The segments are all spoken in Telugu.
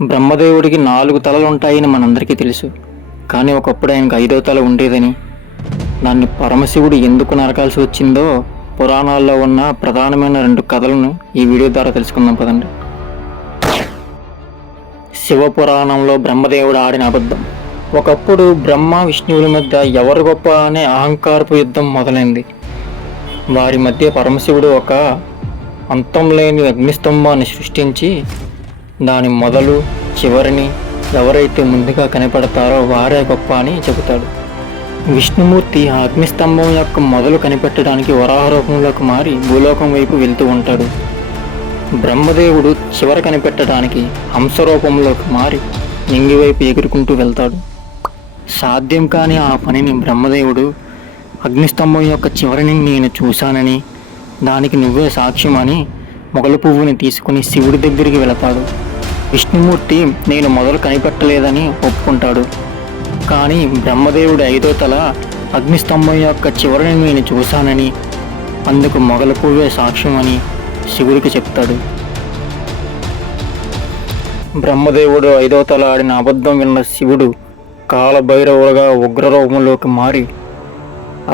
బ్రహ్మదేవుడికి 4 తలలు ఉంటాయని మనందరికీ తెలుసు. కానీ ఒకప్పుడు ఆయనకు 5వ తల ఉండేదని, దాన్ని పరమశివుడు ఎందుకు నరకాల్సి వచ్చిందో పురాణాల్లో ఉన్న ప్రధానమైన 2 కథలను ఈ వీడియో ద్వారా తెలుసుకుందాం పదండి. శివపురాణంలో బ్రహ్మదేవుడు ఆడిన అబద్ధం. ఒకప్పుడు బ్రహ్మ విష్ణువుల మధ్య ఎవరు గొప్ప అనే అహంకారపు యుద్ధం మొదలైంది. వారి మధ్య పరమశివుడు ఒక అంతం లేని అగ్నిస్తంభాన్ని సృష్టించి దాని మొదలు చివరిని ఎవరైతే ముందుగా కనిపెడతారో వారే గొప్ప అని చెబుతాడు. విష్ణుమూర్తి ఆ అగ్నిస్తంభం యొక్క మొదలు కనిపెట్టడానికి వరాహ రూపంలోకి మారి భూలోకం వైపు వెళ్తూ ఉంటాడు. బ్రహ్మదేవుడు చివర కనిపెట్టడానికి హంస రూపంలోకి మారి నింగి వైపు ఎగురుకుంటూ వెళ్తాడు. సాధ్యం కాని ఆ పనిని బ్రహ్మదేవుడు అగ్నిస్తంభం యొక్క చివరిని నేను చూశానని, దానికి నువ్వే సాక్ష్యం అని మొగల పువ్వుని తీసుకుని శివుడి దగ్గరికి వెళతాడు. విష్ణుమూర్తి నేను మొదలు కనిపెట్టలేదని ఒప్పుకుంటాడు. కానీ బ్రహ్మదేవుడి 5వ తల అగ్నిస్తంభం యొక్క చివరిని నేను చూశానని, అందుకు మొగల పువ్వే సాక్ష్యం అని శివుడికి చెప్తాడు. బ్రహ్మదేవుడు 5వ తల ఆడిన అబద్ధం విన్న శివుడు కాలభైరవుడుగా ఉగ్రరూపంలోకి మారి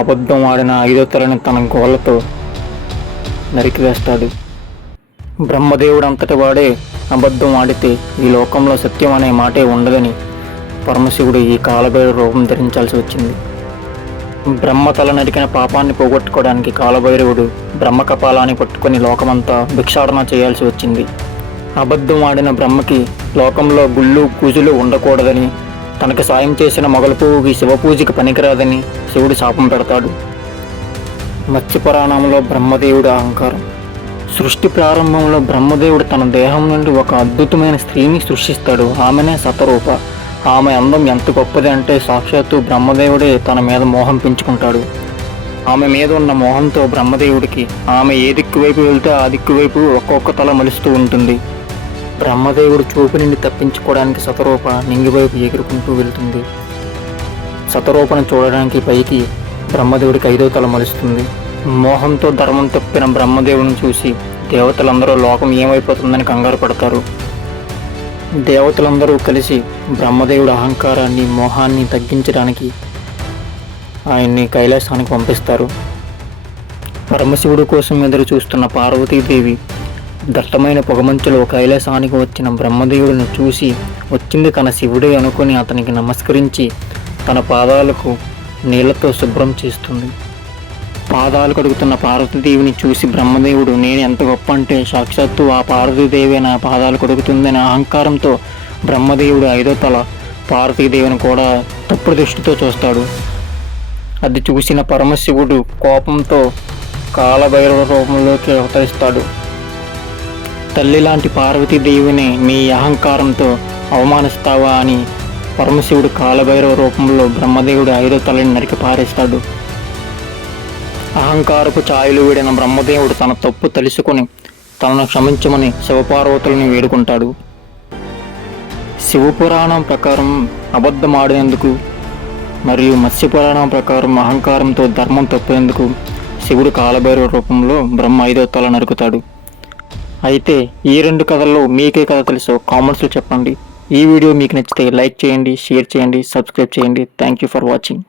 అబద్ధం ఆడిన 5వ తలని తన గోళ్లతో నరికివేస్తాడు. బ్రహ్మదేవుడు అంతటి వాడే అబద్ధం ఆడితే ఈ లోకంలో సత్యం అనే మాటే ఉండదని పరమశివుడు ఈ కాలభైరవ రూపం ధరించాల్సి వచ్చింది. బ్రహ్మ తల నరికిన పాపాన్ని పోగొట్టుకోవడానికి కాలభైరవుడు బ్రహ్మ కపాలాన్ని పట్టుకొని లోకమంతా భిక్షాటన చేయాల్సి వచ్చింది. అబద్ధం ఆడిన బ్రహ్మకి లోకంలో గుళ్ళు పూజలు ఉండకూడదని, తనకు సాయం చేసిన మొగల పువ్వుకి శివపూజకి పనికిరాదని శివుడు శాపం పెడతాడు. మత్స్యపురాణంలో బ్రహ్మదేవుడి అహంకారం. సృష్టి ప్రారంభంలో బ్రహ్మదేవుడు తన దేహం నుండి ఒక అద్భుతమైన స్త్రీని సృష్టిస్తాడు. ఆమెనే శతరూప. ఆమె అందం ఎంత గొప్పది అంటే సాక్షాత్తు బ్రహ్మదేవుడే తన మీద మోహం పెంచుకుంటాడు. ఆమె మీద ఉన్న మోహంతో బ్రహ్మదేవుడికి ఆమె ఏ దిక్కు వైపు వెళ్తే ఆ దిక్కు వైపు ఒక్కొక్క తల మలుస్తూ ఉంటుంది. బ్రహ్మదేవుడు చూపు నుండి తప్పించుకోవడానికి శతరూప నింగి వైపు ఎగురుకుంటూ వెళ్తుంది. శతరూపను చూడడానికి పైకి బ్రహ్మదేవుడికి 5వ తల మలుస్తుంది. మోహంతో ధర్మం తప్పిన బ్రహ్మదేవుని చూసి దేవతలందరూ లోకం ఏమైపోతుందని కంగారు పడతారు. దేవతలందరూ కలిసి బ్రహ్మదేవుడి అహంకారాన్ని, మోహాన్ని తగ్గించడానికి ఆయన్ని కైలాసానికి పంపిస్తారు. పరమశివుడి కోసం ఎదురు చూస్తున్న పార్వతీదేవి దట్టమైన పొగమంచులో కైలాసానికి వచ్చిన బ్రహ్మదేవుడిని చూసి వచ్చింది తన శివుడే అనుకుని అతనికి నమస్కరించి తన పాదాలకు నీళ్లతో శుభ్రం చేస్తుంది. పాదాలు కడుగుతున్న పార్వతీదేవిని చూసి బ్రహ్మదేవుడు నేను ఎంత గొప్ప అంటే సాక్షాత్తు ఆ పార్వతీదేవి నా పాదాలు కడుగుతుందనే అహంకారంతో బ్రహ్మదేవుడు 5వ తల పార్వతీదేవిని కూడా తప్పుడు దృష్టితో చూస్తాడు. అది చూసిన పరమశివుడు కోపంతో కాలభైరవ రూపంలోకి అవతరిస్తాడు. తల్లి లాంటి పార్వతీదేవిని నీ అహంకారంతో అవమానిస్తావా అని పరమశివుడు కాలభైరవ రూపంలో బ్రహ్మదేవుడు 5వ తలని నరికి పారేస్తాడు. అహంకారపు ఛాయలు వీడిన బ్రహ్మదేవుడు తన తప్పు తెలుసుకొని తనను క్షమించమని శివపార్వతులను వేడుకుంటాడు. శివపురాణం ప్రకారం అబద్ధం ఆడినందుకు మరియు మత్స్యపురాణం ప్రకారం అహంకారంతో ధర్మం తప్పేందుకు శివుడు కాలభైరవ రూపంలో బ్రహ్మ 5వ తల నరుకుతాడు. అయితే ఈ 2 కథల్లో మీకే కథ తెలుసో కామెంట్స్లో చెప్పండి. ఈ వీడియో మీకు నచ్చితే లైక్ చేయండి, షేర్ చేయండి, సబ్స్క్రైబ్ చేయండి. Thank you for watching.